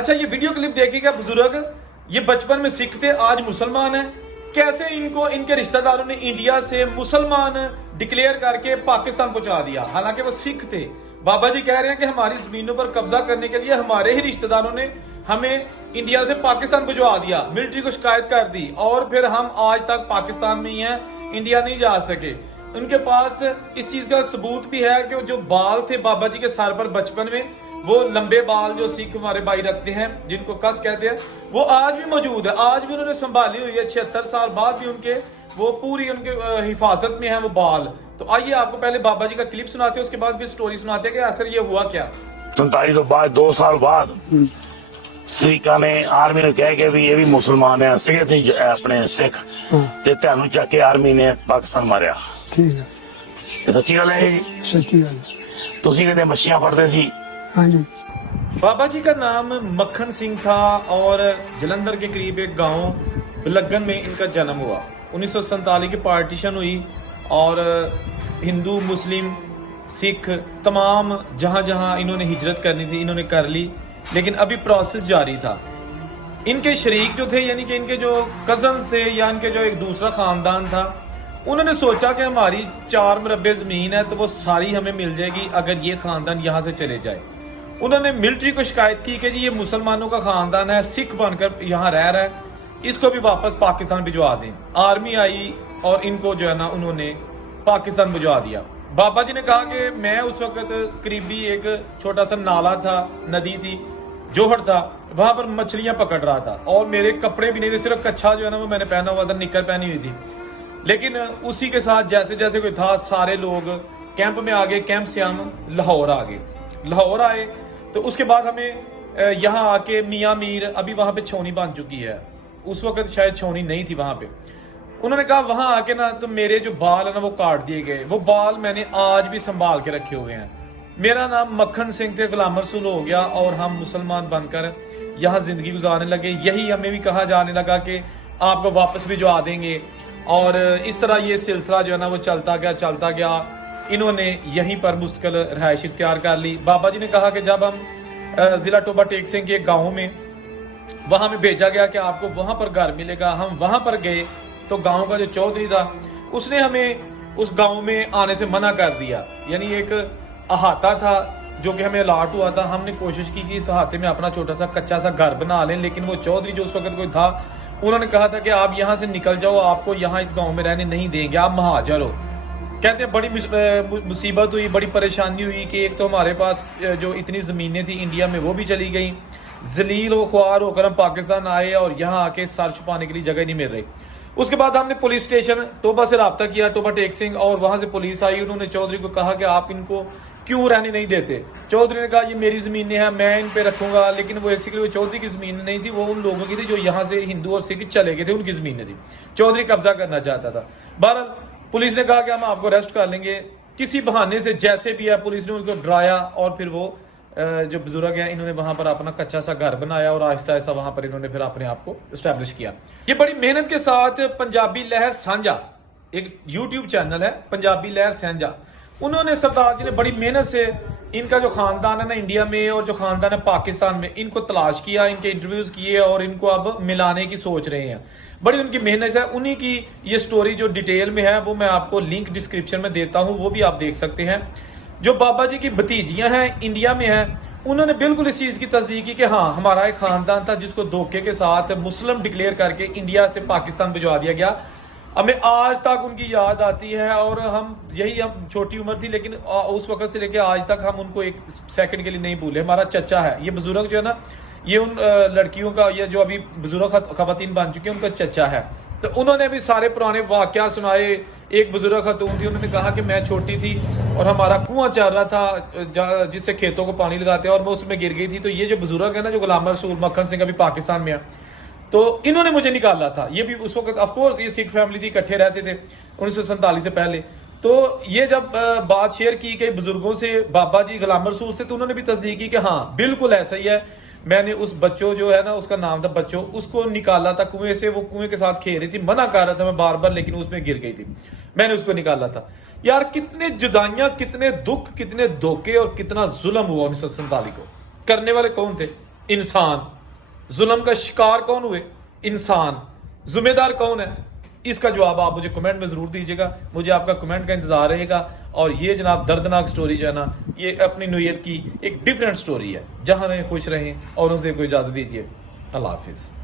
अच्छा ये video clip देखिएगा। बुजुर्ग ये बचपन में सिख थे, आज मुसलमान है। कैसे इनको इनके रिश्तेदारों ने इंडिया से मुसलमान डिक्लेयर करके पाकिस्तान पहुंचा दिया, हालांकि वो सिख थे। बाबा जी कह रहे हैं कि हमारी जमीनों पर कब्जा करने के लिए हमारे ही रिश्तेदारों ने हमें इंडिया से पाकिस्तान भिजवा दिया, मिलिट्री को शिकायत कर दी और फिर हम आज तक पाकिस्तान में ही हैं, इंडिया नहीं जा सके। उनके पास इस चीज का सबूत भी है कि जो बाल थे बाबा जी के सर पर बचपन में, वो लंबे बाल जो सिख हमारे भाई रखते हैं जिनको कस कहते हैं, वो आज भी मौजूद है, आज भी उन्होंने संभाली हुई है। 76 साल बाद भी उनके वो पूरी उनके हिफाजत में है वो बाल। तो आइए आपको पहले बाबा जी का क्लिप सुनाते हैं, उसके बाद फिर स्टोरी सुनाते हैं कि आखिर ये हुआ क्या। 47 तो बाद 2 साल बाद सिखा ने आर्मी ने कह के भी ये भी मुसलमान है, सिख नहीं अपने सिख ते तेनू चक के आर्मी ने पाकिस्तान मारिया। ठीक है, ये सच्ची गल है जी? सच्ची गल। तुसी कहते मच्छियां फड़ते सी? हाँ जी। बाबा जी का नाम मक्खन सिंह था और जलंधर के करीब एक गांव बिलग्गन में इनका जन्म हुआ। 1947 की पार्टीशन हुई और हिंदू मुस्लिम सिख तमाम जहां जहां इन्होंने हिजरत करनी थी इन्होंने कर ली, लेकिन अभी प्रोसेस जारी था। इनके शरीक जो थे यानी कि इनके जो कजन्स थे या इनके जो एक दूसरा खानदान था, उन्होंने सोचा कि हमारी 4 मरबे जमीन है तो वो सारी हमें मिल जाएगी अगर ये खानदान यहाँ से चले जाए। उन्होंने मिलिट्री को शिकायत की कि जी ये मुसलमानों का खानदान है, सिख बनकर यहाँ रह रहा है, इसको भी वापस पाकिस्तान भिजवा दें। आर्मी आई और इनको जो है ना उन्होंने पाकिस्तान भिजवा दिया। बाबा जी ने कहा कि मैं उस वक्त करीबी एक छोटा सा नाला था, नदी थी, जोहड़ था, वहां पर मछलियां पकड़ रहा था और मेरे कपड़े भी नहीं थे, सिर्फ कच्छा जो है ना वो मैंने पहना हुआ था, निक्कर पहनी हुई थी। लेकिन उसी के साथ जैसे जैसे कोई था सारे लोग कैंप में आ गए। कैंप से हम लाहौर आ गए। लाहौर आए तो उसके बाद हमें यहाँ आके मियाँ मीर, अभी वहां पे छौनी बन चुकी है, उस वक्त शायद छौनी नहीं थी वहां पे। उन्होंने कहा वहां आके ना तो मेरे जो बाल है ना वो काट दिए गए। वो बाल मैंने आज भी संभाल के रखे हुए हैं। मेरा नाम मक्खन सिंह थे, गुलाम रसूल हो गया और हम मुसलमान बनकर यहाँ जिंदगी गुजारने लगे। यही हमें भी कहा जाने लगा कि आपको वापस भिजवा देंगे और इस तरह ये सिलसिला जो है ना वो चलता गया। इन्होंने यहीं पर मुस्तकिल रहायश इख्तियार कर ली। बाबा जी ने कहा कि जब हम जिला टोबा टेक सिंह के गाँव में, वहां में भेजा गया कि आपको वहां पर घर मिलेगा। हम वहां पर गए तो गांव का जो चौधरी था उसने हमें उस गांव में आने से मना कर दिया। यानी एक अहाता था जो कि हमें अलाट हुआ था, हमने कोशिश की कि इस अहाते में अपना छोटा सा कच्चा सा घर बना लें, लेकिन वो चौधरी जो उस वक्त कोई था उन्होंने कहा था कि आप यहाँ से निकल जाओ, आपको यहाँ इस गांव में रहने नहीं देंगे, आप महाजर हो। कहते हैं बड़ी मुसीबत हुई, बड़ी परेशानी हुई कि एक तो हमारे पास जो इतनी ज़मीनें थी इंडिया में वो भी चली गई, जलील व ख्वार होकर हम पाकिस्तान आए और यहाँ आके सर छुपाने के लिए जगह नहीं मिल रही। उसके बाद हमने पुलिस स्टेशन टोबा से रब्ता किया, टोबा टेक सिंह, और वहां से पुलिस आई। उन्होंने चौधरी को कहा कि आप इनको क्यों रहने नहीं देते। चौधरी ने कहा ये मेरी जमीनें हैं, मैं इन पे रखूंगा, लेकिन वो एक्चुअली वो चौधरी की जमीन नहीं थी, वो उन लोगों की थी जो यहाँ से हिंदू और सिख चले गए थे, उनकी जमीनें थी। चौधरी कब्जा करना चाहता था। बहरहाल पुलिस ने कहा कि हम आपको अरेस्ट कर लेंगे किसी बहाने से, जैसे भी है। पुलिस ने उनको डराया और फिर वो जो बुजुर्ग हैं इन्होंने वहां पर अपना कच्चा सा घर बनाया और आहिस्ता आहिस्ता वहां पर इन्होंने फिर अपने आप को एस्टैब्लिश किया। ये बड़ी मेहनत के साथ पंजाबी लहर सांझा, एक यूट्यूब चैनल है पंजाबी लहर सांझा, उन्होंने सरदार जी ने बड़ी मेहनत से इनका जो खानदान है ना इंडिया में और जो खानदान है पाकिस्तान में, इनको तलाश किया, इनके इंटरव्यूज किए और इनको अब मिलाने की सोच रहे हैं। बड़ी उनकी मेहनत है। उन्हीं की ये स्टोरी जो डिटेल में है वो मैं आपको लिंक डिस्क्रिप्शन में देता हूं, वो भी आप देख सकते हैं। जो बाबा जी की भतीजियां हैं इंडिया में हैं, उन्होंने बिल्कुल इस चीज की तस्दीक की कि हाँ हमारा एक खानदान था जिसको धोखे के साथ मुस्लिम डिक्लेयर करके इंडिया से पाकिस्तान भिजवा दिया गया। हमें आज तक उनकी याद आती है और हम छोटी उम्र थी लेकिन उस वक्त से लेकर आज तक हम उनको एक सेकंड के लिए नहीं भूले। हमारा चचा है ये बुजुर्ग जो है ना, ये उन लड़कियों का, ये जो अभी बुजुर्ग खवातीन बन चुके हैं उनका चचा है। तो उन्होंने भी सारे पुराने वाकया सुनाए। एक बुजुर्ग खातून थी, उन्होंने कहा कि मैं छोटी थी और हमारा कुआं चल रहा था जिससे खेतों को पानी लगाते हैं और मैं उसमें गिर गई थी। तो ये जो बुजुर्ग है ना, जो गुलाम रसूल मक्खन सिंह अभी पाकिस्तान में है, तो इन्होंने मुझे निकाला था। ये भी उस वक्त ऑफकोर्स ये सिख फैमिली थी, इकट्ठे रहते थे 1947 से पहले। तो ये जब बात शेयर की गई बुजुर्गों से, बाबा जी गुलाम रसूल से, तो उन्होंने भी तस्दीक की कि हाँ बिल्कुल ऐसा ही है। मैंने उस बच्चों जो है ना, उसका नाम था बच्चों, उसको निकाला था कुएं से। वो कुएं के साथ खेल रही थी, मना कर रहा था मैं बार बार, लेकिन उसमें गिर गई थी, मैंने उसको निकाला था। यार कितने जुदाइयां, कितने दुख, कितने धोखे और कितना जुल्म हुआ 1947 को। करने वाले कौन थे? इंसान, जुल्म का शिकार कौन हुए? इंसान। जिम्मेदार कौन है? इसका जवाब आप मुझे कमेंट में ज़रूर दीजिएगा, मुझे आपका कमेंट का इंतज़ार रहेगा। और ये जनाब दर्दनाक स्टोरी जो है ना, ये अपनी न्यू ईयर की एक डिफरेंट स्टोरी है। जहाँ रहें खुश रहें और उनसे कोई इजाज़त दीजिए। अल्लाह हाफिज़।